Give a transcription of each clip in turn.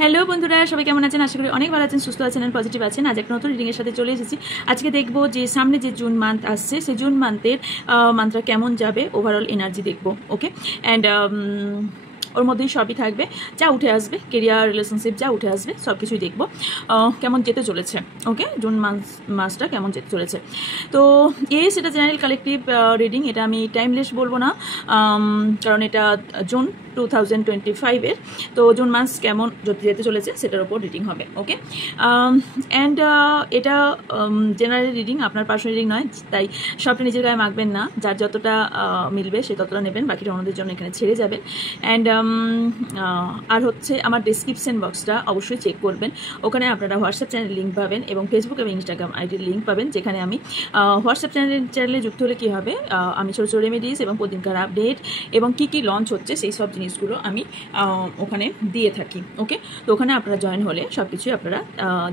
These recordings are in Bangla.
হ্যালো বন্ধুরা, সবাই কেমন আছেন? আশা করি অনেক ভালো আছেন, সুস্থ আছেন আর পজিটিভ আছেন। আজ একটা নতুন রিডিং এর সাথে চলে এসেছি। আজকে দেখবো যে সামনে যে জুন মান্থ আসছে, সেই জুন মান্থের মান্থটা কেমন যাবে, ওভারঅল এনার্জি দেখবো। ওকে, অ্যান্ড ওর মধ্যেই সবই থাকবে, যা উঠে আসবে, কেরিয়ার, রিলেশনশিপ যা উঠে আসবে সব কিছুই দেখবো কেমন যেতে চলেছে। ওকে, জুন মাসটা কেমন যেতে চলেছে। তো এটা জেনারেল কালেকটিভ রিডিং, এটা আমি টাইমলেস বলবো না, কারণ এটা জুন 2025-এর। তো জুন মাস কেমন যেতে চলেছে সেটার উপর রিডিং হবে। ওকে, অ্যান্ড এটা জেনারেল রিডিং, আপনার পার্সোনাল রিডিং নয়, তাই সবটা নিজের গায়ে মাখবেন না। যার যতটা মিলবে সে ততটা নেবেন, বাকিটা অন্যদের জন্য এখানে ছেড়ে যাবেন। অ্যান্ড আর হচ্ছে আমার ডিসক্রিপশন বক্সটা অবশ্যই চেক করবেন, ওখানে আপনারা হোয়াটসঅ্যাপ চ্যানেল লিঙ্ক পাবেন এবং ফেসবুক এবং ইনস্টাগ্রাম আইডির লিঙ্ক পাবেন, যেখানে আমি হোয়াটসঅ্যাপ চ্যানেলে যুক্ত হলে কী হবে, আমি ছোটো ছোটো রেমেডিস এবং প্রতিদিনকার আপডেট এবং কী কী লঞ্চ হচ্ছে সেই সব জিনিসগুলো আমি ওখানে দিয়ে থাকি। ওকে, তো ওখানে আপনারা জয়েন হলে সব কিছুই আপনারা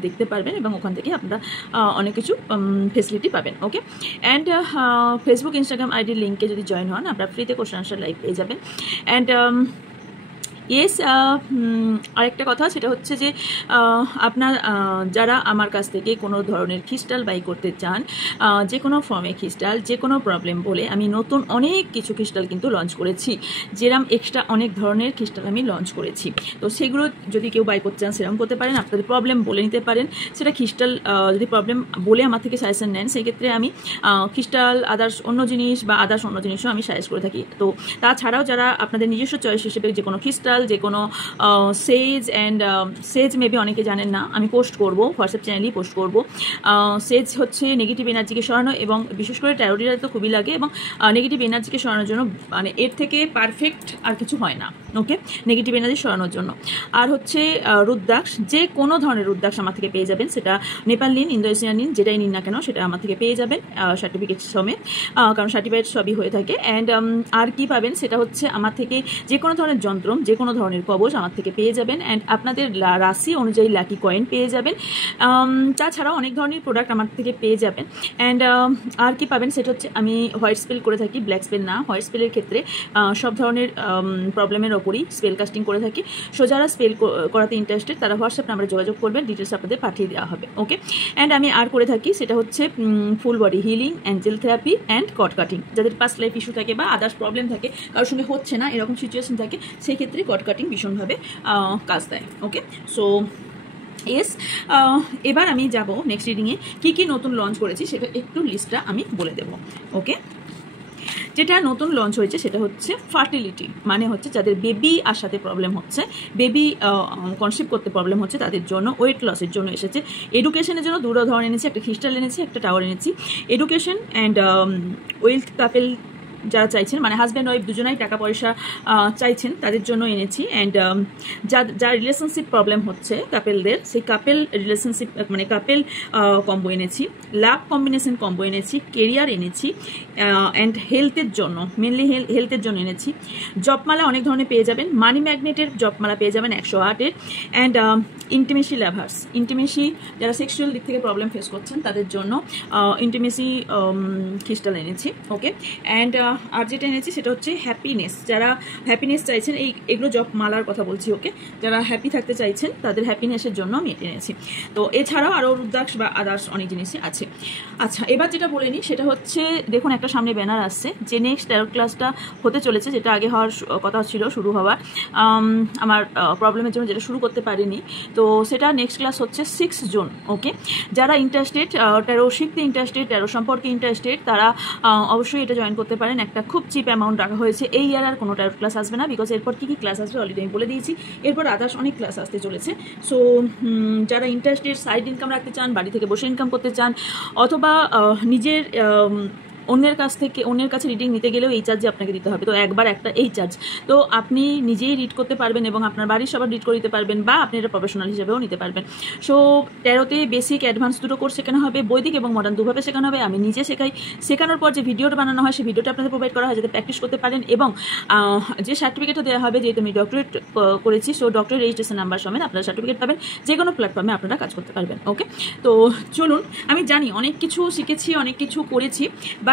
দেখতে পারবেন এবং ওখান থেকে আপনারা অনেক কিছু ফেসিলিটি পাবেন। ওকে, অ্যান্ড ফেসবুক ইনস্টাগ্রাম আইডির লিঙ্কে যদি জয়েন হন, আপনারা ফ্রিতে কোশ্চেন আনসার লাইভ পেয়ে যাবেন। অ্যান্ড আরেকটা কথা, সেটা হচ্ছে যে আপনার যারা আমার কাছ থেকে কোনো ধরনের ক্রিস্টাল বাই করতে চান, যে কোনো ফর্মে ক্রিস্টাল, যে কোনো প্রবলেম বলে আমি নতুন অনেক কিছু ক্রিস্টাল কিন্তু লঞ্চ করেছি, যেরকম এক্সট্রা অনেক ধরনের ক্রিস্টাল আমি লঞ্চ করেছি। তো সেগুলো যদি কেউ বাই করতে চান সেরকম করতে পারেন, আপনাদের প্রবলেম বলে নিতে পারেন। সেটা ক্রিস্টাল যদি প্রবলেম বলে আমার থেকে সাজেশন নেন, সেক্ষেত্রে আমি ক্রিস্টাল, আদার্স অন্য জিনিস বা আদার্স অন্য জিনিসও আমি সাজেস্ট করে থাকি। তো তাছাড়াও যারা আপনাদের নিজস্ব চয়েস হিসেবে যে কোনো ক্রিস্টাল, যে কোনো সেজ, অ্যান্ড সেজ মেবি অনেকে জানেন না, আমি পোস্ট করব, হোয়াটসঅ্যাপ চ্যানেলেই পোস্ট করব। সেজ হচ্ছে নেগেটিভ এনার্জিকে সরানো, এবং বিশেষ করে ট্যারোটিরা তো খুবই লাগে, এবং নেগেটিভ এনার্জিকে সরানোর জন্য মানে এর থেকে পারফেক্ট আর কিছু হয় না। ওকে, নেগেটিভ এনার্জি সরানোর জন্য। আর হচ্ছে রুদ্রাক্ষ, যে কোনো ধরনের রুদ্রাক্ষ আমার থেকে পেয়ে যাবেন, সেটা নেপাল নিন, ইন্দো এশিয়ান নিন, যেটাই নিন না কেন সেটা আমার থেকে পেয়ে যাবেন সার্টিফিকেট সমেত, কারণ সার্টিফিকেট সবই হয়ে থাকে। অ্যান্ড আর কি পাবেন, সেটা হচ্ছে আমার থেকে যে কোনো ধরনের যন্ত্র, যে কোনো ধরনের কবচ আমার থেকে পেয়ে যাবেন। অ্যান্ড আপনাদের রাশি অনুযায়ী লাকি কয়েন পেয়ে যাবেন। তাছাড়াও অনেক ধরনের প্রোডাক্ট আমার থেকে পেয়ে যাবেন। অ্যান্ড আর কি পাবেন, সেটা হচ্ছে আমি হোয়াইট স্পেল করে থাকি, ব্ল্যাক স্পেল না। হোয়াইট স্পেলের ক্ষেত্রে সব ধরনের প্রবলেমের ওপরই স্পেল কাস্টিং করে থাকি। সো যারা স্পেল করাতে ইন্টারেস্টেড তারা হোয়াটসঅ্যাপ নাম্বারে যোগাযোগ করবেন, ডিটেলস আপনাদের পাঠিয়ে দেওয়া হবে। ওকে, অ্যান্ড আমি আর করে থাকি, সেটা হচ্ছে full body healing, angel therapy and cord cutting. যাদের পাস্ট লাইফ ইস্যু থাকে বা আদার্স প্রবলেম থাকে, কারোর সঙ্গে হচ্ছে না, এরকম সিচুয়েশন থাকে, সেই ক্ষেত্রে কট কাটিং ভীষণভাবে কাজ দেয়। ওকে, সো এবার আমি যাব নেক্সট রিডিংয়ে, কী কী নতুন লঞ্চ করেছি সেটা একটু লিস্টটা আমি বলে দেব। ওকে, যেটা নতুন লঞ্চ হয়েছে সেটা হচ্ছে ফার্টিলিটি, মানে হচ্ছে যাদের বেবি আসাতে প্রবলেম হচ্ছে, বেবি কনসিভ করতে প্রবলেম হচ্ছে, তাদের জন্য ওয়েট লসের জন্য এসেছে। এডুকেশনের জন্য দুটো ধরনের এনেছি, একটা ক্রিস্টাল এনেছি, একটা টাওয়ার এনেছি। এডুকেশন অ্যান্ড ওয়েলথ কাপেল যারা চাইছেন, মানে হাজব্যান্ড ওয়াইফ দুজনাই টাকা পয়সা চাইছেন, তাদের জন্য এনেছি। অ্যান্ড যার রিলেশনশিপ প্রবলেম হচ্ছে কাপেলদের, সেই কাপেল রিলেশনশিপ মানে কাপেল কম্বো এনেছি, লাভ কম্বিনেশন কম্বো এনেছি, কেরিয়ার এনেছি, অ্যান্ড হেলথের জন্য, মেনলি হেলথের জন্য এনেছি। জবমালা অনেক ধরনের পেয়ে যাবেন, মানি ম্যাগনেটের জবমালা পেয়ে যাবেন 108-এর। অ্যান্ড ইন্টিমেসি লাভার্স, ইন্টিমেসি যারা সেক্সুয়াল দিক থেকে প্রবলেম ফেস করছেন তাদের জন্য ইন্টিমেসি ক্রিস্টাল এনেছি। ওকে, অ্যান্ড আর যেটা এনেছি সেটা হচ্ছে হ্যাপিনেস, যারা হ্যাপিনেস চাইছেন, এগুলো জব মালার কথা বলছি। ওকে, যারা হ্যাপি থাকতে চাইছেন তাদের হ্যাপিনেসের জন্য আমি এটা এনেছি। তো এছাড়াও আরও রুদ্রাক্ষ বা আদার্স অনেক জিনিসই আছে। আচ্ছা, এবার যেটা বলে নিই সেটা হচ্ছে, দেখুন একটা সামনে ব্যানার আসছে যে নেক্সট ট্যারো ক্লাসটা হতে চলেছে, যেটা আগে হওয়ার কথা ছিল, শুরু হওয়ার, আমার প্রবলেমের জন্য যেটা শুরু করতে পারিনি। তো সেটা নেক্সট ক্লাস হচ্ছে 6 জুন। ওকে, যারা ইন্টারেস্টেড, ট্যারো শিখতে ইন্টারেস্টেড, ট্যারো সম্পর্কে ইন্টারেস্টেড, তারা অবশ্যই এটা জয়েন করতে পারেন। একটা খুব চিপ অ্যামাউন্ট রাখা হয়েছে। এই ইয়ার আর কোনো ট্যারো ক্লাস আসবে না, বিকজ এরপর কী কী ক্লাস আসবে অলরেডি আমি বলে দিয়েছি। এরপর আদার্স অনেক ক্লাস আসতে চলেছে। সো যারা ইন্টারেস্টেড, সাইড ইনকাম রাখতে চান, বাড়ি থেকে বসে ইনকাম করতে চান, অথবা নিজের অন্যের কাছে রিডিং নিতে গেলেও এই চার্জে আপনাকে দিতে হবে, তো একবার একটা এই চার্জ, তো আপনি নিজেই রিড করতে পারবেন এবং আপনার বাড়ির সবার রিড করে দিতে পারবেন, বা আপনি এটা প্রফেশনাল হিসেবেও নিতে পারবেন। সো ট্যারোতে বেসিক অ্যাডভান্স দুটো কোর্স শেখানো হবে, বৈদিক এবং মডার্ন দুভাবে শেখানো হবে। আমি নিজে শেখাই, শেখানোর পর যে ভিডিওটা বানানো হয় সেই ভিডিওটা আপনাদের প্রোভাইড করা হয় যাতে প্র্যাকটিস করতে পারেন, এবং যে সার্টিফিকেটটা দেওয়া হবে, যেহেতু আমি ডক্টরেট করেছি, সো ডক্টরেট রেজিস্ট্রেশন নাম্বার সমেত আপনারা সার্টিফিকেট পাবেন, যে কোনো প্ল্যাটফর্মে আপনারা কাজ করতে পারবেন। ওকে, তো চলুন, আমি জানি অনেক কিছু শিখেছি, অনেক কিছু করেছি, বাট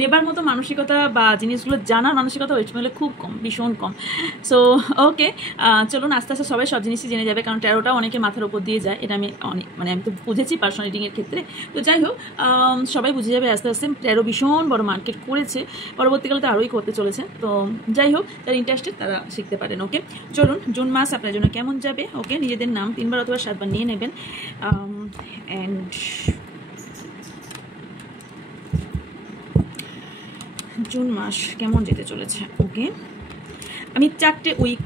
নেবার মতো মানসিকতা বা জিনিসগুলো জানার মানসিকতা ওয়েস্ট বেঙ্গলে খুব কম, ভীষণ কম। সো ওকে, চলুন আস্তে আস্তে সবাই সব জিনিসই জেনে যাবে, কারণ ট্যারোটা অনেকের মাথার উপর দিয়ে যায়, এটা আমি অনেক আমি তো বুঝেছি পার্সোনাল রিডিংয়ের ক্ষেত্রে। তো যাই হোক, সবাই বুঝে যাবে আস্তে আস্তে। ট্যারো ভীষণ বড় মার্কেট করেছে, পরবর্তীকালে তো আরোই করতে চলেছে। তো যাই হোক, যারা ইন্টারেস্টেড তারা শিখতে পারেন। ওকে, চলুন জুন মাস আপনার জন্য কেমন যাবে। ওকে, নিজেদের নাম 3 বার অথবা 7 বার নিয়ে নেবেন। অ্যান্ড জুন মাস কেমন যেতে চলেছে। ওকে, আমি 4টে উইক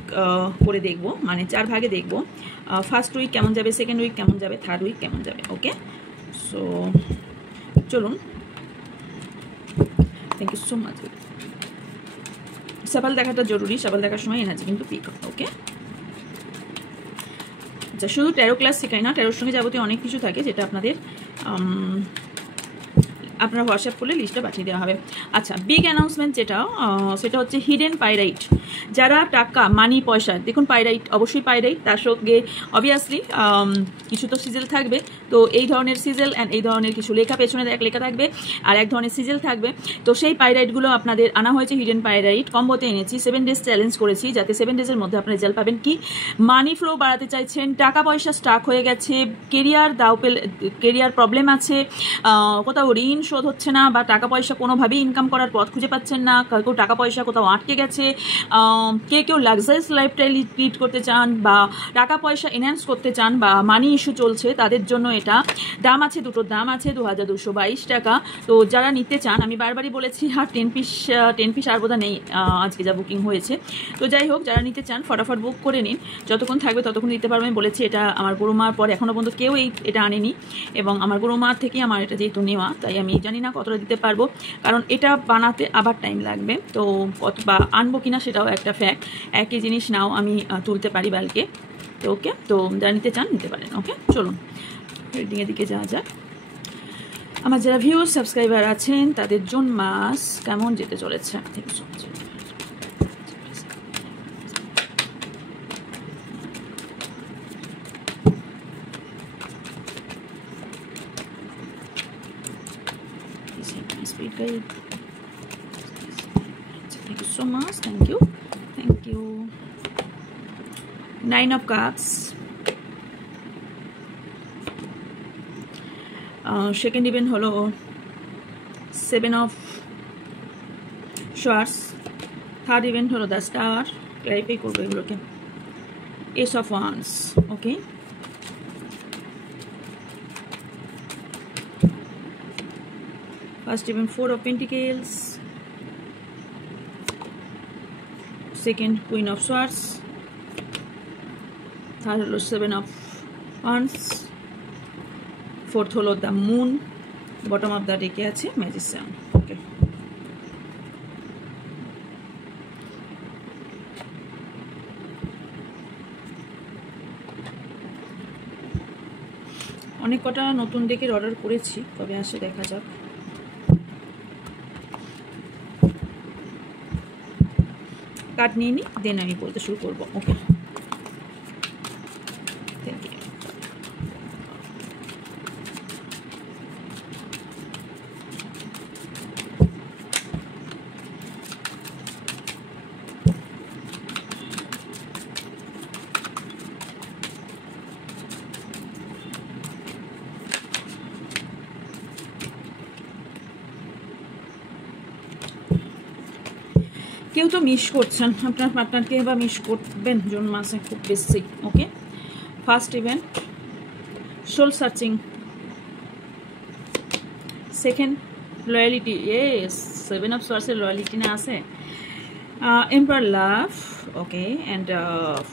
করে দেখব, মানে 4 ভাগে দেখব। ফার্স্ট উইক কেমন যাবে, সেকেন্ড উইক কেমন যাবে, থার্ড উইক কেমন যাবে। ওকে, সো চলুন। Thank you so much. সবাল দেখাটা জরুরি, সবাল দেখার সময় এনার্জি কিন্তু পিক হবে। ওকে, আচ্ছা, শুধু ট্যারো ক্লাস শেখাই না, ট্যারোর সঙ্গে যাবতীয় অনেক কিছু থাকে, যেটা আপনাদের আপনারা হোয়াটসঅ্যাপ করলে লিস্টটা পাঠিয়ে দেওয়া হবে। আচ্ছা, বিগ অ্যানাউন্সমেন্ট যেটা, সেটা হচ্ছে হিডেন পাইরাইট। যারা টাকা, মানি, পয়সা, দেখুন পাইরাইট, অবশ্যই পাইরাইট, তার সঙ্গে অবভিয়াসলি কিছু তো সিজেল থাকবে। তো এই ধরনের সিজেল অ্যান্ড এই ধরনের কিছু লেখা, পেছনে লেখা থাকবে, আর এক ধরনের সিজেল থাকবে। তো সেই পাইরাইটগুলো আপনাদের আনা হয়েছে, হিডেন পাইরাইট কম্বোতে এনেছি। 7 ডেজ চ্যালেঞ্জ করেছি, যাতে 7 ডেজের মধ্যে আপনারা রেজাল্ট পাবেন। কি মানি ফ্লো বাড়াতে চাইছেন, টাকা পয়সা স্টাক হয়ে গেছে, কেরিয়ার প্রবলেম আছে, কোথাও ঋণ শোধ হচ্ছে না, বা টাকা পয়সা কোনোভাবেই ইনকাম করার পথ খুঁজে পাচ্ছেন না, কেউ টাকা পয়সা কোথাও আটকে গেছে, কেউ লাক্সারিয়াস লাইফস্টাইল লিড করতে চান, বা টাকা পয়সা এনহ্যান্স করতে চান, বা মানি ইস্যু চলছে, তাদের জন্য এটা দাম আছে। দুটোর দাম আছে 2222 টাকা। তো যারা নিতে চান, আমি বারবারই বলেছি, আর 10 পিস আর বোধহয় নেই আজকে যা বুকিং হয়েছে। তো যাই হোক, যারা নিতে চান ফটাফট বুক করে নিন, যতক্ষণ থাকবে ততক্ষণ দিতে পারবেন। বলেছি এটা আমার গুরুমার পর এখনও পর্যন্ত কেউ এটা আনেনি, এবং আমার গুরুমার থেকেই আমার এটা যেহেতু নেওয়া, তাই আমি জানি না কতটা দিতে পারবো, কারণ এটা বানাতে আবার টাইম লাগবে। তো কত বা আনবো কিনা সেটাও একটা ফ্যাক্ট। একই জিনিস নাও আমি তুলতে পারি বালকে। তো ওকে, তো যারা নিতে চান নিতে পারেন। ওকে, চলুন রিডিংয়ের দিকে যাওয়া যাক। আমার যারা ভিউয়ার্স সাবস্ক্রাইবার আছেন, তাদের জুন মাস কেমন যেতে চলেছে। Thank you so much. Speed guide. Thank you so much. Thank you. Thank you. 9 of Cups. Second event হলো 7 of Swords. Third event হলো the Star. ক্লারিফাই করবো এগুলোকে। Ace of Wands. Okay. First event 4 of Pentacles. Second Queen of Swords. Third holo 7 of Wands. Fourth holo the Moon. Bottom of the deck আছে Magician. Okay. অনেক কটা নতুন ডেকের অর্ডার করেছি, তবে আসে দেখা যাক। কার্ড নিয়ে নিই, দেন আমি বলতে শুরু করবো। ওকে, থ্যাংক ইউ। কেউ তো মিস করছেন, আপনার পার্টনারকে বা মিস করবেন জুন মাসে খুব বেশি। Okay, first event soul searching, second loyalty, yes 7 of সোয়ার্ডসের লয়ালিটি না আছে, emperor love. Okay, and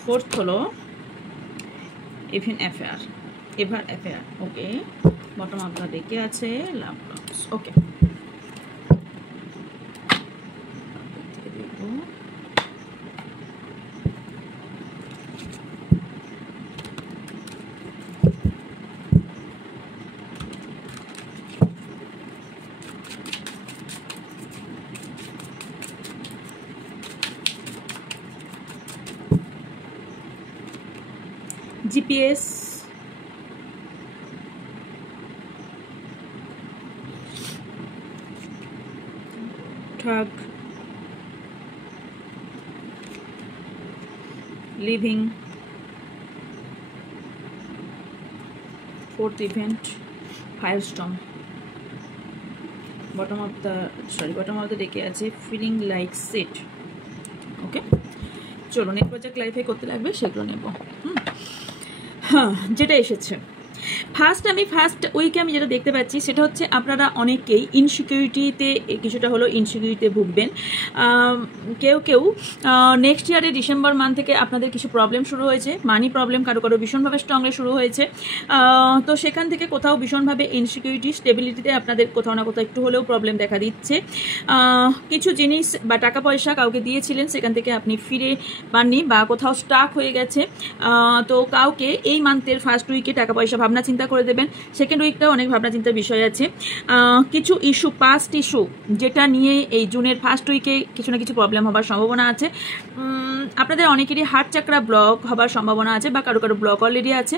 fourth হলো এভার অ্যাফেয়ার। ওকে, বটম আপনার ডেকে আছে লাভ লস। ওকে, GPS, ঠাক, living, fourth event, firestorm, bottom of the ডেকে আছে ফিলিং লাইক সিট। ওকে, চলো নেটওয়ার্ক যা ক্লারিফাই করতে লাগবে সেগুলো নেব। হ্যাঁ, যেটা এসেছে ফার্স্ট উইকে আমি যেটা দেখতে পাচ্ছি সেটা হচ্ছে আপনারা অনেকেই ইনসিকিউরিটিতে কিছুটা হলো ইনসিকিউরিটিতে ভুগবেন। কেউ নেক্সট ইয়ারে ডিসেম্বর মান্থ থেকে আপনাদের কিছু প্রবলেম শুরু হয়েছে, মানি প্রবলেম কারো ভীষণভাবে স্ট্রংলি শুরু হয়েছে। তো সেখান থেকে কোথাও ভীষণভাবে ইনসিকিউরিটি স্টেবিলিটিতে আপনাদের কোথাও না কোথাও একটু হলেও প্রবলেম দেখা দিচ্ছে। কিছু জিনিস বা টাকা পয়সা কাউকে দিয়েছিলেন, সেখান থেকে আপনি ফিরে পাননি বা কোথাও স্টাক হয়ে গেছে। তো কাউকে এই মান্থের ফার্স্ট উইকে টাকা পয়সা ভাবনা চিন্তা করে দেবেন। সেকেন্ড উইকটাও অনেক ভাবনা চিন্তার বিষয় আছে। কিছু ইস্যু, পাস্ট ইস্যু যেটা নিয়ে এই জুনের ফার্স্ট উইকে কিছু না কিছু প্রবলেম হবার সম্ভাবনা আছে। আপনাদের অনেকেরই হার্ট চাকরা ব্লক হবার সম্ভাবনা আছে বা কারো ব্লক অলরেডি আছে।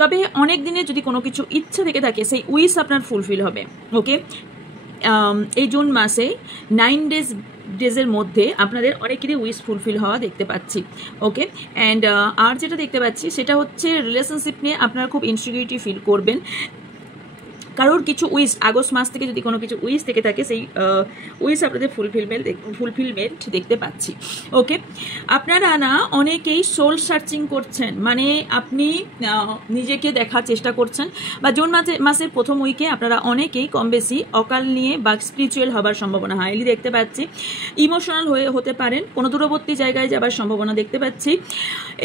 তবে অনেক দিনে যদি কোনো কিছু ইচ্ছা থেকে থাকে সেই উইশ আপনার ফুলফিল হবে। ওকে, এই জুন মাসে 9 ডেজের মধ্যে আপনাদের অনেকেরই উইশ ফুলফিল হওয়া দেখতে পাচ্ছি। ওকে, অ্যান্ড আর যেটা দেখতে পাচ্ছি সেটা হচ্ছে রিলেশনশিপ নিয়ে আপনারা খুব ইনসিকিউরিটি ফিল করবেন। কারোর কিছু উইশ আগস্ট মাস থেকে যদি কোনো কিছু উইশ থেকে থাকে সেই উইশ আপনাদের ফুলফিলমেন্ট দেখতে পাচ্ছি। ওকে, আপনারা না অনেকেই সোল সার্চিং করছেন, মানে আপনি নিজেকে দেখার চেষ্টা করছেন। বা জুন মাসের প্রথম উইকে আপনারা অনেকেই কম বেশি অকাল নিয়ে বা স্পিরিচুয়াল হবার সম্ভাবনা হাইলি দেখতে পাচ্ছি। ইমোশনাল হতে পারেন, কোনো দূরবর্তী জায়গায় যাবার সম্ভাবনা দেখতে পাচ্ছি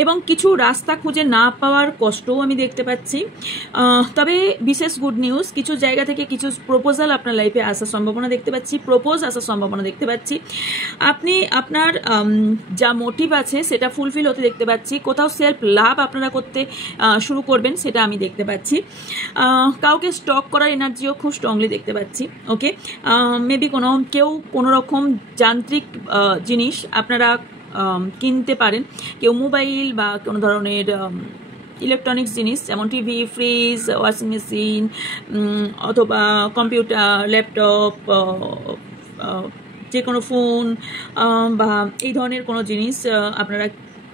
এবং কিছু রাস্তা খুঁজে না পাওয়ার কষ্টও আমি দেখতে পাচ্ছি। তবে বিশেষ গুড নিউজ, কিছু জায়গা থেকে কিছু প্রপোজাল আপনার লাইফে আসার সম্ভাবনা দেখতে পাচ্ছি, আসার সম্ভাবনা দেখতে পাচ্ছি। আপনি আপনার যা মোটিভ আছে সেটা ফুলফিল হতে দেখতে পাচ্ছি। কোথাও সেলফ লাভ আপনারা করতে শুরু করবেন সেটা আমি দেখতে পাচ্ছি। কাউকে স্টক করার এনার্জিও খুব স্ট্রংলি দেখতে পাচ্ছি। ওকে, মেবি কেউ কোনো রকম যান্ত্রিক জিনিস আপনারা কিনতে পারেন, কেউ মোবাইল বা কোনো ধরনের ইলেকট্রনিক্স জিনিস যেমন টিভি, ফ্রিজ, ওয়াশিং মেশিন অথবা কম্পিউটার, ল্যাপটপ, যে কোনো ফোন বা এই ধরনের কোনো জিনিস আপনারা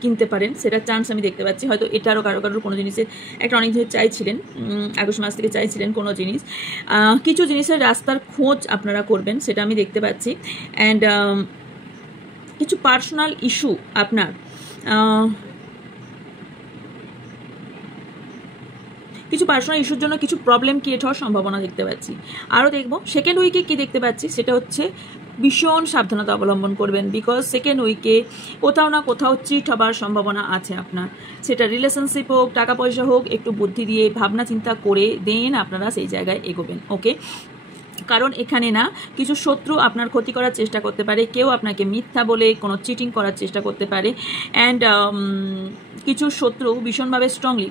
কিনতে পারেন, সেটা চান্স আমি দেখতে পাচ্ছি। হয়তো এটারও কারোর কোনো জিনিসের একটা অনেক দিন চাইছিলেন, আগস্ট মাস থেকে চাইছিলেন কোনো জিনিস, কিছু জিনিসের রাস্তার খোঁজ আপনারা করবেন সেটা আমি দেখতে পাচ্ছি। অ্যান্ড কিছু পার্সোনাল ইস্যু আপনার ইস্যুর জন্য কিছু প্রবলেম ক্রিয়েট হওয়ার সম্ভাবনা দেখতে পাচ্ছি। আরও দেখব সেকেন্ড উইকে কি দেখতে পাচ্ছি সেটা হচ্ছে ভীষণ সাবধানতা অবলম্বন করবেন, বিকজ সেকেন্ড উইকে কোথাও না কোথাও চিট হবার সম্ভাবনা আছে আপনার। সেটা রিলেশনশিপ হোক, টাকা পয়সা হোক, একটু বুদ্ধি দিয়ে ভাবনা চিন্তা করে দেন আপনারা সেই জায়গায় এগোবেন। ওকে, কারণ এখানে না কিছু শত্রু আপনার ক্ষতি করার চেষ্টা করতে পারে, কেউ আপনাকে মিথ্যা বলে কোনো চিটিং করার চেষ্টা করতে পারে। অ্যান্ড কিছু শত্রু ভীষণভাবে স্ট্রংলি,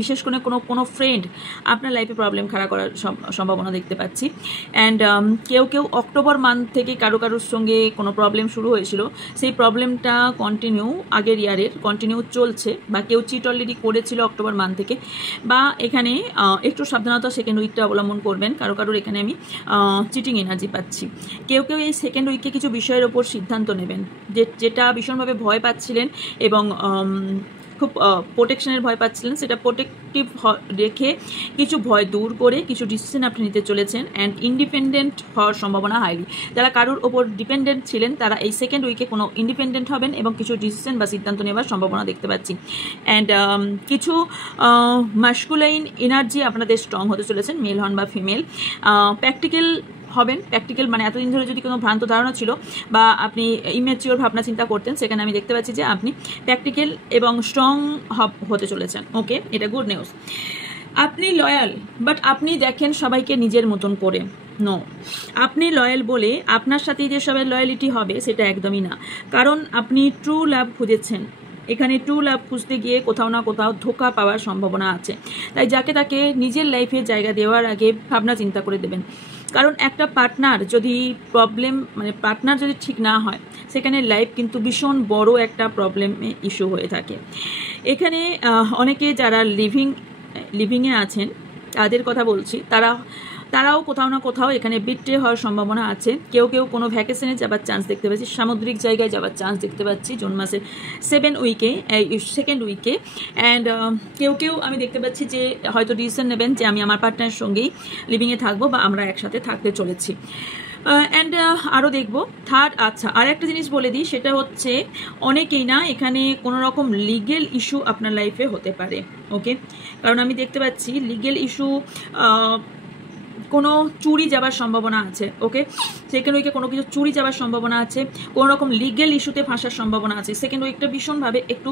বিশেষ করে কোনো ফ্রেন্ড আপনার লাইফে প্রবলেম খাড়া করার সম্ভাবনা দেখতে পাচ্ছি। অ্যান্ড কেউ অক্টোবর মান্থ থেকে কারোর সঙ্গে কোনো প্রবলেম শুরু হয়েছিল, সেই প্রবলেমটা আগের ইয়ারের কন্টিনিউ চলছে, বা কেউ চিট অলরেডি করেছিল অক্টোবর মান্থ থেকে। বা এখানে একটু সাবধানতা সেকেন্ড উইকটা অবলম্বন করবেন। কারোর এখানে আমি চিটিং এনার্জি পাচ্ছি। কেউ এই সেকেন্ড উইকে কিছু বিষয়ের ওপর সিদ্ধান্ত নেবেন যেটা ভীষণভাবে ভয় পাচ্ছিলেন এবং খুব প্রোটেকশনের ভয় পাচ্ছিলেন, সেটা প্রোটেক্টিভ রেখে কিছু ভয় দূর করে কিছু ডিসিশন আপনি নিতে চলেছেন। অ্যান্ড ইন্ডিপেন্ডেন্ট হওয়ার সম্ভাবনা হাইলি। যারা কারোর ওপর ডিপেন্ডেন্ট ছিলেন তারা এই সেকেন্ড উইকে কোনো ইন্ডিপেন্ডেন্ট হবেন এবং কিছু ডিসিশন বা সিদ্ধান্ত নেওয়ার সম্ভাবনা দেখতে পাচ্ছি। অ্যান্ড কিছু মাস্কুলাইন এনার্জি আপনাদের স্ট্রং হতে চলেছেন, মেল হন বা ফিমেল। প্র্যাকটিক্যাল হবেন, প্র্যাকটিক্যাল মানে এতদিন ধরে যদি কোনো ভ্রান্ত ধারণা ছিল বা আপনি ইমেচিওর ভাবনা চিন্তা করতেন, সেখানে আমি দেখতে পাচ্ছি যে আপনি প্র্যাকটিক্যাল এবং স্ট্রং হতে চলেছেন। ওকে, এটা গুড নিউজ। আপনি লয়াল, বাট আপনি দেখেন সবাইকে নিজের মতন করে। নো, আপনি লয়াল বলে আপনার সাথে যে সবার লয়ালিটি হবে সেটা একদমই না, কারণ আপনি ট্রু লাভ খুঁজেছেন। এখানে ট্রু লাভ খুঁজতে গিয়ে কোথাও না কোথাও ধোঁকা পাওয়ার সম্ভাবনা আছে। তাই যাকে তাকে নিজের লাইফে জায়গা দেওয়ার আগে ভাবনা চিন্তা করে দেবেন, কারণ একটা পার্টনার যদি ঠিক না হয় সেখানে লাইফ কিন্তু ভীষণ বড় একটা প্রবলেমে ইস্যু হয়ে থাকে। এখানে অনেকে যারা লিভিংয়ে আছেন তাদের কথা বলছি, তারা তারাও কোথাও না কোথাও এখানে বিট্রে হওয়ার সম্ভাবনা আছে। কেউ কেউ কোনো ভ্যাকেশনে যাবার চান্স দেখতে পাচ্ছি, সামুদ্রিক জায়গায় যাবার চান্স দেখতে পাচ্ছি জুন মাসের 2nd উইকে। অ্যান্ড কেউ কেউ আমি দেখতে পাচ্ছি যে হয়তো ডিসিশন নেবেন যে আমি আমার পার্টনারের সঙ্গেই লিভিংয়ে থাকবো বা আমরা একসাথে থাকতে চলেছি। অ্যান্ড আরও দেখবো থার্ড। আচ্ছা, আর একটা জিনিস বলে দিই, সেটা হচ্ছে অনেকেই না এখানে কোনো রকম লিগেল ইস্যু আপনার লাইফে হতে পারে। ওকে, কারণ আমি দেখতে পাচ্ছি লিগেল ইস্যু, কোনো চুরি যাবার সম্ভাবনা আছে। ওকে, সেকেন্ড উইকে কোনো কিছু চুরি যাবার সম্ভাবনা আছে, কোনো রকম লিগেল ইস্যুতে ফাঁসার সম্ভাবনা আছে। সেকেন্ড উইকটা ভীষণভাবে একটু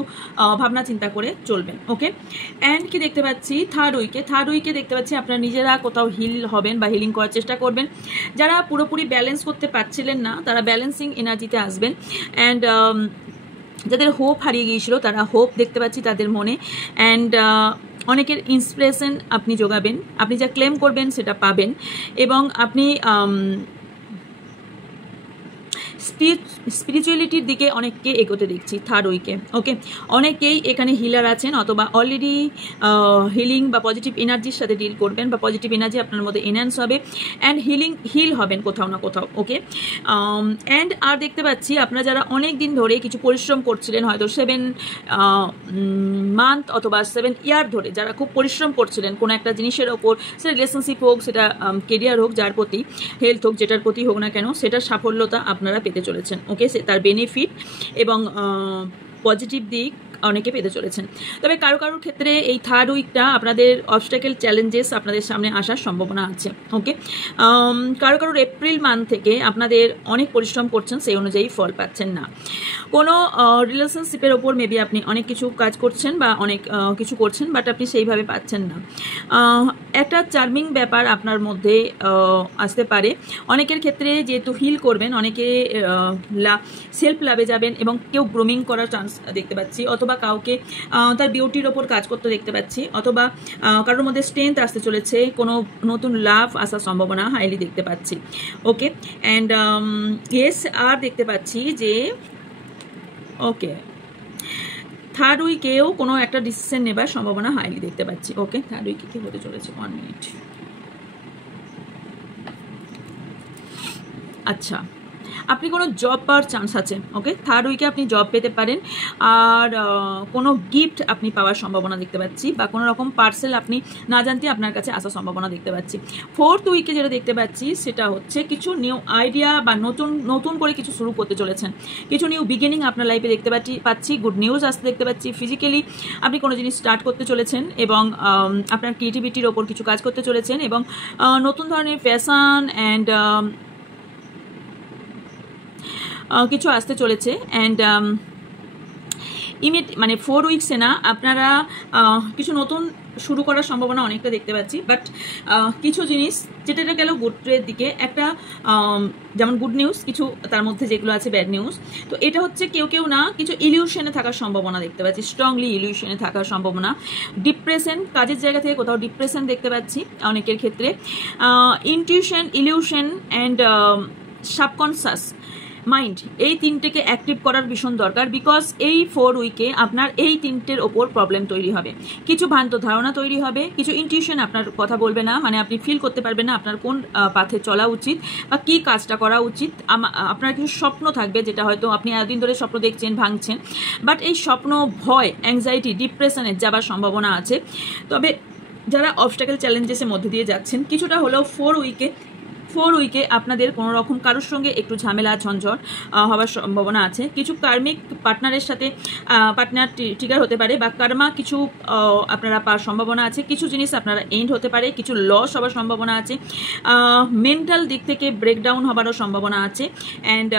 ভাবনা চিন্তা করে চলবেন। ওকে, অ্যান্ড কি দেখতে পাচ্ছি থার্ড উইকে দেখতে পাচ্ছি আপনারা নিজেরা কোথাও হিল হবেন বা হিলিং করার চেষ্টা করবেন। যারা পুরোপুরি ব্যালেন্স করতে পারছিলেন না তারা ব্যালেন্সিং এনার্জিতে আসবেন। অ্যান্ড যাদের হোপ হারিয়ে গিয়েছিল তারা হোপ দেখতে পাচ্ছি তাদের মনে। অ্যান্ড অনেকের ইন্সপিরেশন আপনি যোগাবেন, আপনি যা ক্লেম করবেন সেটা পাবেন, এবং আপনি স্পিরিচুয়ালিটির দিকে অনেককে এগোতে দেখছি থার্ড উইকে। ওকে, অনেকেই এখানে হিলার আছেন অথবা অলরেডি হিলিং বা পজিটিভ এনার্জির সাথে ডিল করবেন, বা পজিটিভ এনার্জি আপনার মধ্যে এনহ্যান্স হবে অ্যান্ড হিল হবেন কোথাও না কোথাও। ওকে, অ্যান্ড আর দেখতে পাচ্ছি আপনারা যারা অনেক দিন ধরে কিছু পরিশ্রম করছিলেন, হয়তো 7 মান্থ অথবা 7 ইয়ার ধরে যারা খুব পরিশ্রম করছিলেন কোনো একটা জিনিসের ওপর, সেটা রিলেশনশিপ হোক, সেটা কেরিয়ার হোক, যার প্রতি, হেলথ হোক, যেটার প্রতি হোক না কেন, সেটার সাফল্যতা আপনারা পেতে চলেছেন। ওকে, সে তার বেনিফিট এবং পজিটিভ দিক অনেকে পেতে চলেছেন। তবে কারো কারোর ক্ষেত্রে এই থার্ড উইকটা আপনাদের অবস্টাকেল চ্যালেঞ্জেস আপনাদের সামনে আসার সম্ভাবনা আছে। ওকে, কারো কারোর এপ্রিল মান্থ থেকে আপনাদের অনেক পরিশ্রম করছেন, সেই অনুযায়ী ফল পাচ্ছেন না। কোনো রিলেশনশিপের ওপর মেবি আপনি অনেক কিছু কাজ করছেন বা অনেক কিছু করছেন, বাট আপনি সেইভাবে পাচ্ছেন না। একটা চার্মিং ব্যাপার আপনার মধ্যে আসতে পারে। অনেকের ক্ষেত্রে যেহেতু হিল করবেন, অনেকে সেলফ লাভে যাবেন এবং কেউ গ্রুমিং করার চান্স দেখতে পাচ্ছি, অথবা কাউকে তার বিউটির ওপর কাজ করতে দেখতে পাচ্ছি, অথবা কারোর মধ্যে স্ট্রেংথ আসতে চলেছে, কোনো নতুন লাভ আসার সম্ভাবনা হাইলি দেখতে পাচ্ছি। ওকে, অ্যান্ড ইয়েস, আর দেখতে পাচ্ছি যে ওকে থার্ড উইকেও কোনো একটা ডিসিশন নেবার সম্ভাবনা হাইলি দেখতে পাচ্ছি। ওকে, থার্ড উইকে কি হতে চলেছে, 1 মিনিট। আচ্ছা, আপনি কোনো জব পাওয়ার চান্স আছে। ওকে, থার্ড উইকে আপনি জব পেতে পারেন, আর কোনো গিফট আপনি পাওয়ার সম্ভাবনা দেখতে পাচ্ছি, বা কোনো রকম পার্সেল আপনি না জানতে আপনার কাছে আসার সম্ভাবনা দেখতে পাচ্ছি। ফোর্থ উইকে যেটা দেখতে পাচ্ছি সেটা হচ্ছে কিছু নিউ আইডিয়া বা নতুন করে কিছু শুরু করতে চলেছেন, কিছু নিউ বিগিনিং আপনার লাইফে দেখতে পাচ্ছি, গুড নিউজ আসতে দেখতে পাচ্ছি। ফিজিক্যালি আপনি কোনো জিনিস স্টার্ট করতে চলেছেন এবং আপনার ক্রিয়েটিভিটির ওপর কিছু কাজ করতে চলেছেন, এবং নতুন ধরনের ফ্যাশন অ্যান্ড কিছু আসতে চলেছে। অ্যান্ড মানে 4 উইকসে না আপনারা কিছু নতুন শুরু করার সম্ভাবনা অনেকটা দেখতে পাচ্ছি, বাট কিছু জিনিস যেটা গেল গুডের দিকে, একটা যেমন গুড নিউজ, কিছু তার মধ্যে যেগুলো আছে ব্যাড নিউজ। তো এটা হচ্ছে কেউ না কিছু ইলিউশনে থাকার সম্ভাবনা দেখতে পাচ্ছি, স্ট্রংলি ইলিউশনে থাকার সম্ভাবনা। ডিপ্রেশন, কাজের জায়গা থেকে কোথাও ডিপ্রেশন দেখতে পাচ্ছি অনেকের ক্ষেত্রে। Intuition, illusion and subconscious mind, এই তিনটেকে অ্যাক্টিভ করার ভীষণ দরকার, বিকজ এই 4 উইকে আপনার এই তিনটের ওপর প্রবলেম তৈরি হবে, কিছু ভ্রান্ত ধারণা তৈরি হবে, কিছু ইনটিউশন আপনার কথা বলবে না, মানে আপনি ফিল করতে পারবেন না আপনার কোন পাথে চলা উচিত বা কী কাজটা করা উচিত। আপনার কিছু স্বপ্ন থাকবে যেটা হয়তো আপনি এতদিন ধরে স্বপ্ন দেখছেন, ভাঙছেন, বাট এই স্বপ্ন ভয়, অ্যাংজাইটি, ডিপ্রেশনে যাবার সম্ভাবনা আছে। তবে যারা অবস্টাকেল চ্যালেঞ্জেসের মধ্যে দিয়ে যাচ্ছেন, কিছুটা হলেও 4 উইকে আপনাদের কোনো রকম কারোর সঙ্গে একটু ঝামেলা ঝঞ্ঝট হওয়ার সম্ভাবনা আছে। কিছু কার্মিক পার্টনারের সাথে পার্টনার ট্রিগার হতে পারে, বা কার্মা কিছু আপনারা পাওয়ার সম্ভাবনা আছে। কিছু জিনিস আপনারা এন্ড হতে পারে, কিছু লস হওয়ার সম্ভাবনা আছে, মেন্টাল দিক থেকে ব্রেকডাউন হবারও সম্ভাবনা আছে। অ্যান্ড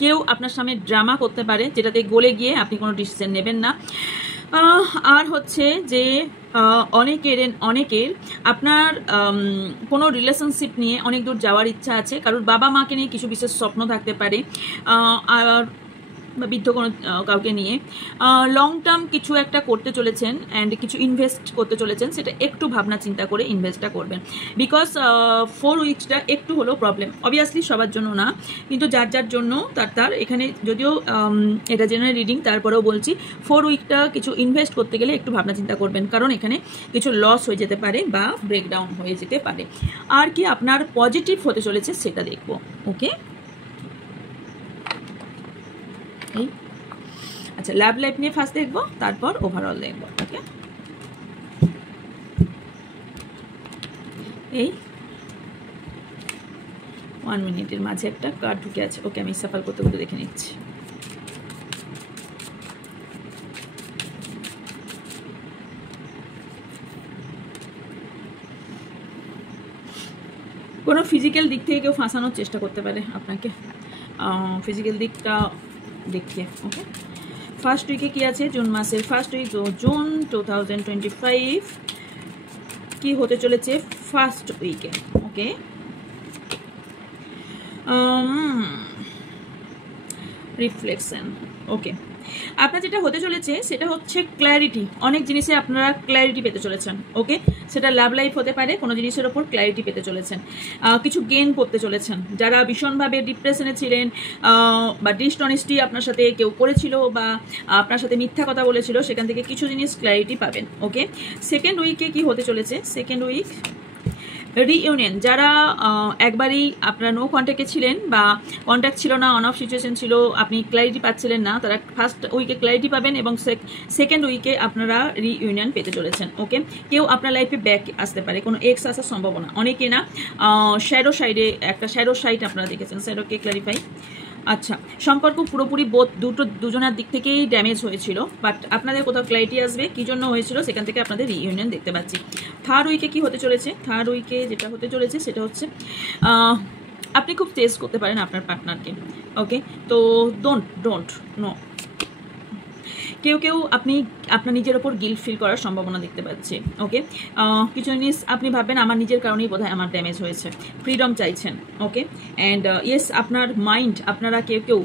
কেউ আপনার সামনে ড্রামা করতে পারে, যেটাতে গলে গিয়ে আপনি কোনো ডিসিশন নেবেন না। আর হচ্ছে যে অনেকের আপনার কোনো রিলেশনশিপ নিয়ে অনেক দূর যাওয়ার ইচ্ছা আছে, কারোর বাবা মাকে নিয়ে কিছু বিশেষ স্বপ্ন থাকতে পারে। আর বা বৃদ্ধ কোনো কাউকে নিয়ে লং টার্ম কিছু একটা করতে চলেছেন অ্যান্ড কিছু ইনভেস্ট করতে চলেছেন, সেটা একটু ভাবনা চিন্তা করে ইনভেস্টটা করবেন। বিকজ 4 উইকসটা একটু হলেও প্রবলেম, অবভিয়াসলি সবার জন্য না, কিন্তু যার যার জন্য তার এখানে যদিও এটা জেনারেল রিডিং, তারপরেও বলছি 4 উইকটা কিছু ইনভেস্ট করতে গেলে একটু ভাবনা চিন্তা করবেন, কারণ এখানে কিছু লস হয়ে যেতে পারে বা ব্রেকডাউন হয়ে যেতে পারে। আর কি আপনার পজিটিভ হতে চলেছে সেটা দেখবো। ওকে, এই আচ্ছা, ল্যাব লাইফ নিয়ে ফার্স্ট দেখবো, তারপর ওভারঅল দেখবো। ওকে, এই 1 মিনিটের মাঝে একটা কার্ড ঢুকে আছে। ওকে, আমি সাফল করতে করতে দেখে নিচ্ছি। কোনো ফিজিক্যাল দিক থেকে কেউ ফাঁসানোর চেষ্টা করতে পারে আপনাকে, ফিজিক্যাল দিকটা দেখিয়ে। ওকে, ফার্স্ট উইকে কি আছে? জুন মাসের ফার্স্ট উইক, জুন 2025 কি হতে চলেছে ফার্স্ট উইকে? ওকে, রিফ্লেকশন। ওকে, আপনার যেটা হতে চলেছে সেটা হচ্ছে ক্ল্যারিটি। অনেক জিনিসে আপনারা ক্ল্যারিটি পেতে চলেছেন। ওকে, সেটা লাভ লাইফ হতে পারে, কোনো জিনিসের ওপর ক্ল্যারিটি পেতে চলেছেন, কিছু গেইন করতে চলেছেন। যারা ভীষণভাবে ডিপ্রেশনে ছিলেন বা ডিসঅনেস্টি আপনার সাথে কেউ করেছিল বা আপনার সাথে মিথ্যা কথা বলেছিল, সেখান থেকে কিছু জিনিস ক্ল্যারিটি পাবেন। ওকে, সেকেন্ড উইকে কি হতে চলেছে? Second week reunion. যারা একবারই আপনারা নো কন্ট্যাক্টে ছিলেন বা কন্ট্যাক্ট ছিল না, অন অফ সিচুয়েশন ছিল, আপনি ক্ল্যারিটি পাচ্ছিলেন না, তারা ফার্স্ট উইকে ক্ল্যারিটি পাবেন এবং সেকেন্ড উইকে আপনারা রিইউনিয়ন পেতে চলেছেন। ওকে, কেউ আপনার লাইফে ব্যাক আসতে পারে, কোনো এক্স আসার সম্ভাবনা। অনেকে না শ্যাডো সাইডে একটা শ্যাডো সাইড আপনারা দেখেছেন, শ্যাডোকে ক্ল্যারিফাই। আচ্ছা, সম্পর্ক পুরোপুরি দুজনের দিক থেকেই ড্যামেজ হয়েছিল, বাট আপনাদের কোথাও ক্ল্যারিটি আসবে কি জন্য হয়েছিল, সেখান থেকে আপনাদের রিইউনিয়ন দেখতে পাচ্ছি। থার্ড উইকে কি হতে চলেছে? থার্ড উইকে যেটা হতে চলেছে সেটা হচ্ছে আপনি খুব টেস্ট করতে পারেন আপনার পার্টনারকে। ওকে, তো ডোন্ট নো। কেউ কেউ আপনি আপনার নিজের ওপর গিল্ট ফিল করার সম্ভাবনা দেখতে পাচ্ছি। ওকে, কিছু জিনিস আপনি ভাববেন আমার নিজের কারণেই বোধহয় আমার ড্যামেজ হয়েছে, ফ্রিডম চাইছেন। ওকে, অ্যান্ড ইয়েস, আপনার মাইন্ড, আপনারা কেউ কেউ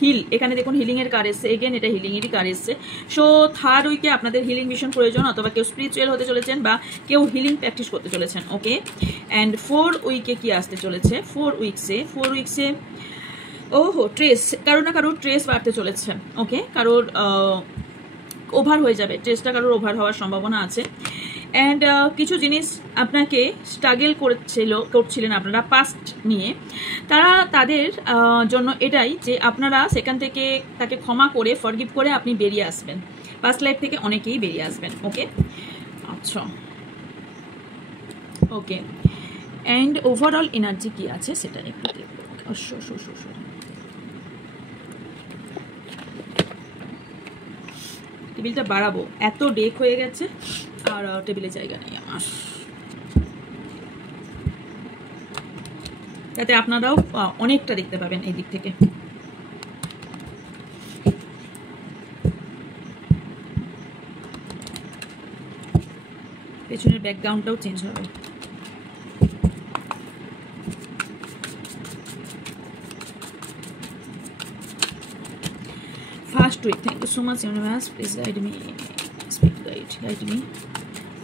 হিল, এখানে দেখুন হিলিংয়ের কার এসছে, এগেন এটা হিলিংয়েরই কার এসছে। সো থার্ড উইকে আপনাদের হিলিং ভীষণ প্রয়োজন, অথবা কেউ স্পিরিচুয়াল হতে চলেছেন বা কেউ হিলিং প্র্যাকটিস করতে চলেছেন। ওকে, অ্যান্ড 4 উইকে কি আসতে চলেছে? 4 উইকসে ওহো, ট্রেস, কারো না কারোর ট্রেস বাড়তে চলেছে। ওকে, কারোর ওভার হয়ে যাবে, ট্রেসটা কারোর ওভার হওয়ার সম্ভাবনা আছে। অ্যান্ড কিছু জিনিস আপনাকে স্ট্রাগল করছিলেন আপনারা পাস্ট নিয়ে, তাদের জন্য এটাই যে আপনারা সেখান থেকে তাকে ক্ষমা করে, ফরগিভ করে আপনি বেরিয়ে আসবেন, পাস্ট লাইফ থেকে অনেকেই বেরিয়ে আসবেন। ওকে, আচ্ছা, ওকে, অ্যান্ড ওভারঅল এনার্জি কি আছে সেটা একটু দেখবো। টেবিলটা বাড়াবো, এত ডেক হয়ে গেছে আর টেবিলে জায়গা নেই আমার, যাতে আপনারাও অনেকটা দেখতে পাবেন এই দিক থেকে। পেছনের ব্যাকগ্রাউন্ডটাও চেঞ্জ হবে। First week, thank you so much universe, please guide me, speak, guide me.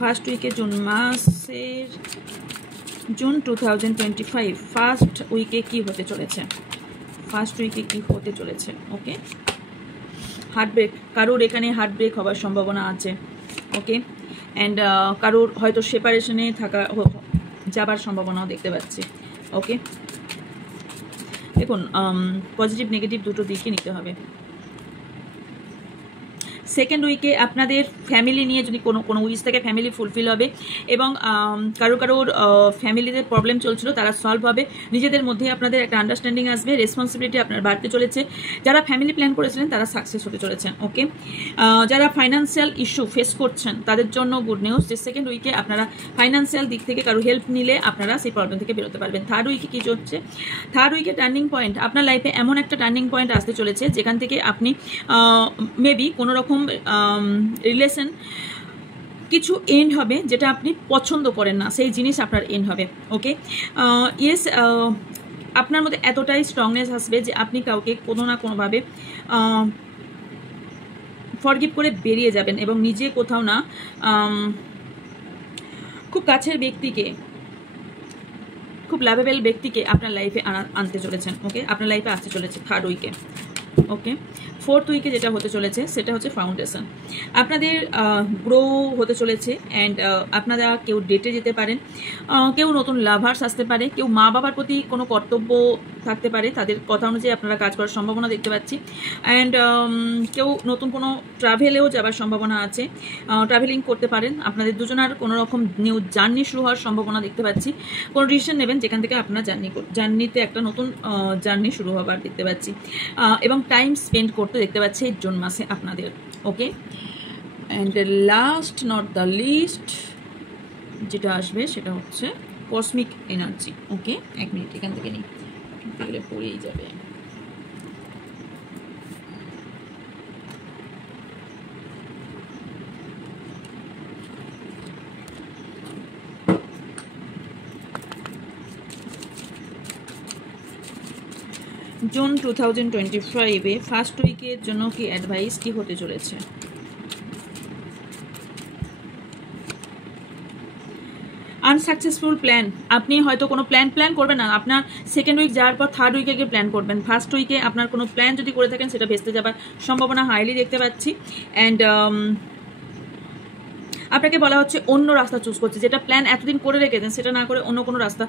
First week e June মাসের June 2025 ফার্স্ট উইকে কি হতে চলেছে? ফার্স্ট উইকে কি হতে চলেছে? ওকে, হার্টব্রেক, কারোর এখানে হার্টব্রেক হওয়ার সম্ভাবনা আছে। ওকে, অ্যান্ড কারোর হয়তো সেপারেশনে যাবার সম্ভাবনাও দেখতে পাচ্ছি। ওকে, দেখুন পজিটিভ নেগেটিভ দুটো দিকই নিতে হবে। সেকেন্ড উইকে আপনাদের ফ্যামিলি নিয়ে যদি কোনো উইশ থাকে, ফ্যামিলি ফুলফিল হবে এবং কারোর ফ্যামিলিতে প্রবলেম চলছিল তারা সলভ হবে, নিজেদের মধ্যে আপনাদের একটা আন্ডারস্ট্যান্ডিং আসবে, রেসপন্সিবিলিটি আপনার বাড়তে চলেছে। যারা ফ্যামিলি প্ল্যান করেছিলেন তারা সাকসেস হতে চলেছেন। ওকে, যারা ফাইন্যান্সিয়াল ইস্যু ফেস করছেন তাদের জন্য গুড নিউজ, যে সেকেন্ড উইকে আপনারা ফাইন্যান্সিয়াল দিক থেকে কারো হেল্প নিলে আপনারা সেই প্রবলেম থেকে বেরোতে পারবেন। থার্ড উইকে কী হচ্ছে? থার্ড উইকে টার্নিং পয়েন্ট, আপনার লাইফে এমন একটা টার্নিং পয়েন্ট আসতে চলেছে যেখান থেকে আপনি মেবি কোনো রকম রিলেশন কিছু এন্ড হবে যেটা আপনি পছন্দ করেন না, সেই জিনিস আপনার এন্ড হবে। ওকে, ইয়েস, আপনার মধ্যে এতটাই স্ট্রংনেস আসবে যে আপনি কাউকে কোনো না কোনোভাবে ফরগিভ করে বেরিয়ে যাবেন এবং নিজে কোথাও না খুব কাছের ব্যক্তিকে, খুব লাভেবল ব্যক্তিকে আপনার লাইফে আনতে চলেছেন। ওকে, আপনার লাইফে আসতে চলেছে 3rd উইকে। ওকে, 4th উইকে যেটা হতে চলেছে সেটা হচ্ছে ফাউন্ডেশন। আপনাদের গ্রো হতে চলেছে অ্যান্ড আপনারা কেউ ডেটে যেতে পারেন, কেউ নতুন লাভার্স আসতে পারে, কেউ মা বাবার প্রতি কোনো কর্তব্য থাকতে পারে, তাদের কথা অনুযায়ী আপনারা কাজ করার সম্ভাবনা দেখতে পাচ্ছি। অ্যান্ড কেউ নতুন কোনো ট্রাভেলেও যাবার সম্ভাবনা আছে, ট্রাভেলিং করতে পারেন। আপনাদের দুজনার কোনো রকম নিউ জার্নি শুরু হওয়ার সম্ভাবনা দেখতে পাচ্ছি। কোনো ডিসিশন নেবেন যেখান থেকে আপনারা জার্নিতে একটা নতুন জার্নি শুরু হবার দেখতে পাচ্ছি এবং টাইম স্পেন্ড করতে দেখতে পাচ্ছি এই জুন মাসে আপনাদের। Okay, and last not the least যেটা আসবে সেটা হচ্ছে কসমিক এনার্জি। ওকে, 1 মিনিট এখান থেকে নিই, তাহলে পড়েই যাবে। জুন 2025-এ 1st উইকের জন্য কি অ্যাডভাইস কি হতে চলেছে? আনসাকসেসফুল প্ল্যান, আপনি হয়তো কোনো প্ল্যান করবেন না, আপনার 2nd উইক যাওয়ার পর 3rd উইকে গিয়ে প্ল্যান করবেন। 1st উইকে আপনার কোনো প্ল্যান যদি করে থাকেন সেটা ভেস্তে যাবার সম্ভাবনা হাইলি দেখতে পাচ্ছি। অ্যান্ড আপনাকে বলা হচ্ছে অন্য রাস্তা চুজ করছে, যেটা প্ল্যান এতদিন করে রেখেছেন সেটা না করে অন্য কোনো রাস্তা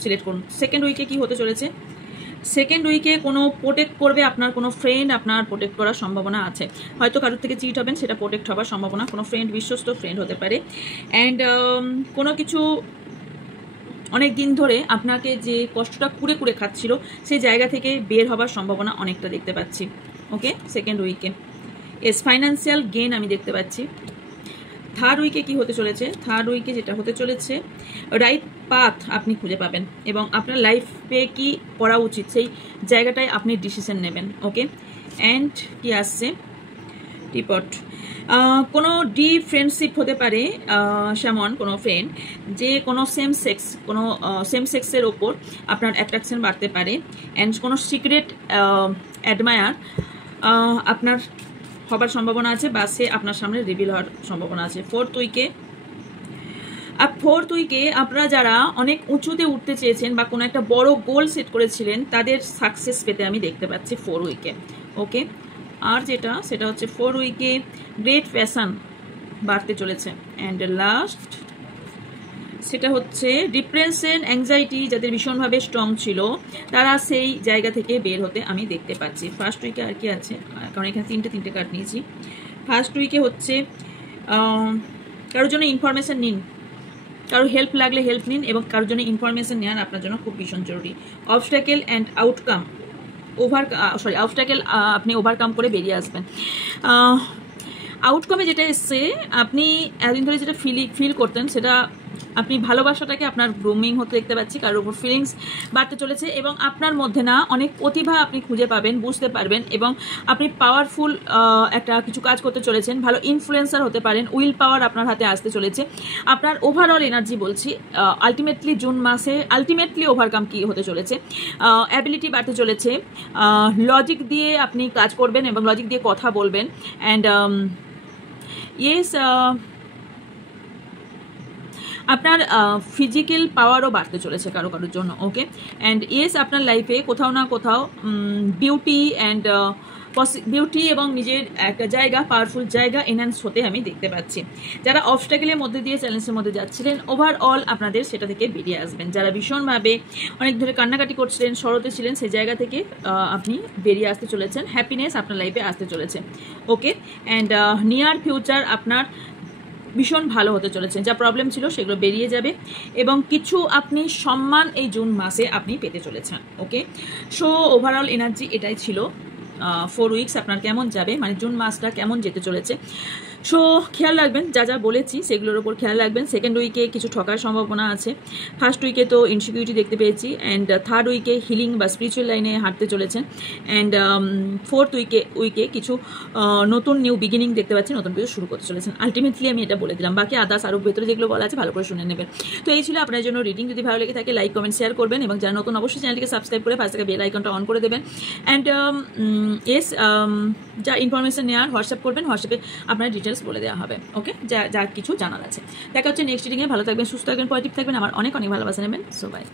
সিলেক্ট করুন। 2nd উইকে কি হতে চলেছে? 2nd উইকে কোনো প্রোটেক্ট করবে আপনার কোনো ফ্রেন্ড, আপনার প্রোটেক্ট করার সম্ভাবনা আছে। হয়তো কারোর থেকে চিট হবেন, সেটা প্রোটেক্ট হওয়ার সম্ভাবনা, কোনো ফ্রেন্ড, বিশ্বস্ত ফ্রেন্ড হতে পারে। অ্যান্ড কোনো কিছু অনেক দিন ধরে আপনাকে যে কষ্টটা কুড়ে কুড়ে খাচ্ছিল সেই জায়গা থেকে বের হবার সম্ভাবনা অনেকটা দেখতে পাচ্ছি। ওকে, 2nd উইকে ফাইন্যান্সিয়াল গেইন আমি দেখতে পাচ্ছি। 3rd উইকে কি হতে চলেছে? 3rd উইকে যেটা হতে চলেছে রাইট পাথ আপনি খুঁজে পাবেন এবং আপনার লাইফে কি করা উচিত সেই জায়গাটায় আপনি ডিসিশন নেবেন। ওকে, অ্যান্ড কি আসছে? টিপট, কোনো ডিপ ফ্রেন্ডশিপ হতে পারে সেমন কোনো ফ্রেন্ড যে কোনো সেম সেক্সের ওপর আপনার অ্যাট্রাকশন বাড়তে পারে। অ্যান্ড কোনো সিক্রেট অ্যাডমায়ার আপনার হবার সম্ভাবনা আছে বা সে আপনার সামনে রিভিল হওয়ার সম্ভাবনা আছে। 4th উইকে আপনারা যারা অনেক উঁচুতে উঠতে চেয়েছেন বা কোনো একটা বড় গোল সেট করেছিলেন তাদের সাকসেস পেতে আমি দেখতে পাচ্ছি 4 উইকে। ওকে, আর সেটা হচ্ছে 4 উইকে গ্রেট প্যাশন বাড়তে চলেছে। অ্যান্ড লাস্ট সেটা হচ্ছে ডিপ্রেশন, অ্যাংজাইটি যাদের ভীষণভাবে স্ট্রং ছিল তারা সেই জায়গা থেকে বের হতে আমি দেখতে পাচ্ছি। 1st উইকে আর কি আছে, কারণ এখানে তিনটে কার্ড নিয়েছি। 1st উইকে হচ্ছে কারোর জন্য ইনফরমেশন নিন, কারোর হেল্প লাগলে হেল্প নিন এবং কারোর জন্য ইনফরমেশন নেওয়ার আপনার জন্য খুব ভীষণ জরুরি। অবস্ট্যাকেল অ্যান্ড আউটকাম অবস্ট্যাকেল আপনি ওভারকাম করে বেরিয়ে আসবেন। আউটকামে যেটা এসছে, আপনি এতদিন ধরে যেটা ফিল করতেন সেটা আপনি ভালোবাসাটাকে আপনার গ্রুমিং হতে দেখতে পাচ্ছি, কারোর উপর ফিলিংস বাড়তে চলেছে এবং আপনার মধ্যে না অনেক প্রতিভা আপনি খুঁজে পাবেন, বুঝতে পারবেন এবং আপনি পাওয়ারফুল একটা কিছু কাজ করতে চলেছেন, ভালো ইনফ্লুয়েন্সার হতে পারেন, উইল পাওয়ার আপনার হাতে আসতে চলেছে। আপনার ওভারঅল এনার্জি বলছি আলটিমেটলি জুন মাসে ওভারকাম কি হতে চলেছে, অ্যাবিলিটি বাড়তে চলেছে, লজিক দিয়ে আপনি কাজ করবেন এবং লজিক দিয়ে কথা বলবেন। অ্যান্ড ইয়েস, আপনার ফিজিক্যাল পাওয়ারও বাড়তে চলেছে কারোর জন্য। ওকে, অ্যান্ড ইয়েস আপনার লাইফে কোথাও না কোথাও বিউটি এবং নিজের একটা জায়গা, পাওয়ারফুল জায়গা এনহ্যান্স হতে আমি দেখতে পাচ্ছি। যারা অবস্ট্যাকেলের মধ্যে দিয়ে চ্যালেঞ্জের মধ্যে যাচ্ছিলেন ওভারঅল আপনাদের সেটা থেকে বেরিয়ে আসবেন। যারা ভীষণভাবে অনেক ধরে কান্নাকাটি করছিলেন, শরতে ছিলেন, সেই জায়গা থেকে আপনি বেরিয়ে আসতে চলেছেন, হ্যাপিনেস আপনার লাইফে আসতে চলেছে। ওকে, অ্যান্ড নিয়ার ফিউচার আপনার ভীষণ ভালো হতে চলেছে, যা প্রবলেম ছিল সেগুলো বেরিয়ে যাবে এবং কিছু আপনি সম্মান এই জুন মাসে আপনি পেতে চলেছেন। ওকে, সো ওভারঅল এনার্জি এটাই ছিল 4 উইকস আপনার কেমন যাবে, মানে জুন মাসটা কেমন যেতে চলেছে। সো খেয়াল রাখবেন, যা যা বলেছি সেগুলোর ওপর খেয়াল রাখবেন। সেকেন্ড উইকে কিছু ঠকার সম্ভাবনা আছে। ফার্স্ট উইকে তো ইনসিকিউরিটি দেখতে পেয়েছি, অ্যান্ড থার্ড উইকে হিলিং বা স্পিরিচুয়াল লাইনে হাঁটতে চলেছেন, অ্যান্ড ফোর্থ উইকে কিছু নতুন নিউ বিগিনিং দেখতে পাচ্ছি, নতুন কিছু শুরু করতে চলেছেন। আলটিমেটলি আমি এটা বলে দিলাম, বাকি আদার্স আরও ভেতরে যেগুলো বলা আছে ভালো করে শুনে নেবেন। তো এই ছিল আপনার জন্য রিডিং। যদি ভালো লেগে থাকে লাইক কমেন্ট শেয়ার করবেন, এবং যারা নতুন অবশ্যই চ্যানেলটিকে সাবস্ক্রাইব করে পাশে থাকা বেল আইকনটা অন করে দেবেন। অ্যান্ড যা ইনফরমেশন নেওয়ার হোয়াটসঅ্যাপ করবেন, হোয়াটসঅ্যাপে আপনার ডিটেলস বলে দেওয়া হবে। ওকে, যা কিছু জানার আছে। দেখা হচ্ছে নেক্সট রিডিংয়ে। ভালো থাকবেন, সুস্থ থাকবেন, পজিটিভ থাকবেন, আমার অনেক অনেক ভালোবাসা নেবেন। So by.